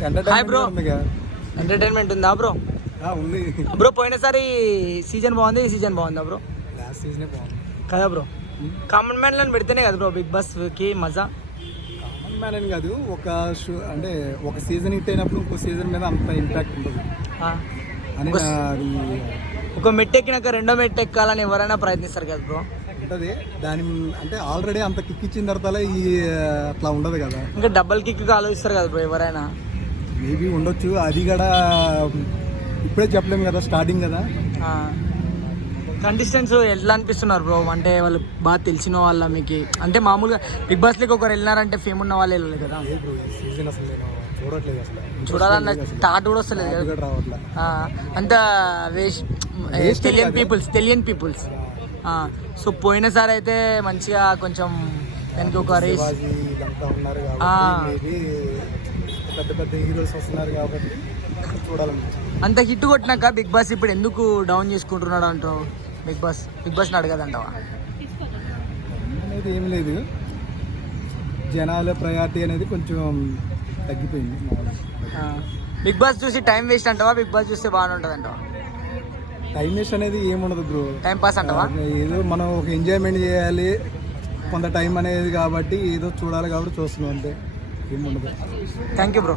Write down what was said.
Hi bro entertainment ఉందా bro ఉంది. Bro పోయినసారి సీజన్ బాగుంది? ఈ సీజన్ బాగుందా బ్రో లాస్ట్ సీజనే బాగుంది. కదా బ్రో కామన్ మ్యాన్లను పెడితేనే కదా బ్రో బిగ్ బాస్కి మజా? కామన్ మ్యాన్ అని కాదు ఒక షో అంటే ఒక సీజన్ హిట్ అయినప్పుడు ఇంకో సీజన్ మీద అంత ఇంపాక్ట్ ఉంటుంది ఆ. అని ఒక- మెట్టు ఎక్కినాక రెండో మెట్టు ఎక్కాలని ఎవరైనా ప్రయత్నిస్తారు కదా బ్రో ఉంటుంది. దాని అంటే ఆల్రెడీ అంత కిక్ ఇచ్చిన తర్వాత ఈ అట్లా ఉండదు కదా. ఇంకా డబల్ కిక్ ఆలోచిస్తారు కదా బ్రో ఎవరైనా? మేబీ ఉండొచ్చు. అది కూడా ఇప్పుడే చెప్పలేము కదా స్టార్టింగ్ కదా. కంటెస్టెంట్స్ ఎట్లా అనిపిస్తున్నారు బ్రో? అంటే వాళ్ళు బాగా తెలిసిన వాళ్ళ మీకు. అంటే మామూలుగా బిగ్ బాస్ లీగ్ ఒకరు వెళ్ళినారంటే ఫేమ్ ఉన్న వాళ్ళు వెళ్ళాలి కదా? సీజన్ అసలు నేను చూడట్లేదు అసలు. చూడాలన్న థాట్ కూడా వస్తలేదు కదా? రావట్లే. అంత వేస్ట్ తెలియని. పీపుల్స్ తెలియని పీపుల్స్ సో పోయినసారి అయితే మంచిగా కొంచెం దానికి ఒక రేస్ ఉన్నారు పెద్ద పెద్ద హీరోస్ వస్తున్నారు కాబట్టి చూడాలనిపించింది అంత హిట్ కొట్టినాక బిగ్ బాస్ ఇప్పుడు ఎందుకు డౌన్ చేసుకుంటున్నాడు అంటావు? బిగ్ బాస్ బిగ్ బాస్ని అడగదంటావా? అనేది ఏం లేదు. జనాల ప్రయారిటీ అనేది కొంచెం తగ్గిపోయింది బిగ్ బాస్ చూసి టైం వేస్ట్ అంటావా? బిగ్ బాస్ చూస్తే బాగానే ఉంటుంది అంటావా? టైం వేస్ట్ అనేది ఏముండదు బ్రో టైం పాస్ అంటావా? ఏదో మనం ఒక ఎంజాయ్మెంట్ చేయాలి. కొంత టైం అనేది కాబట్టి ఏదో చూడాలి కాబట్టి చూస్తున్నాం అంతే. Thank you bro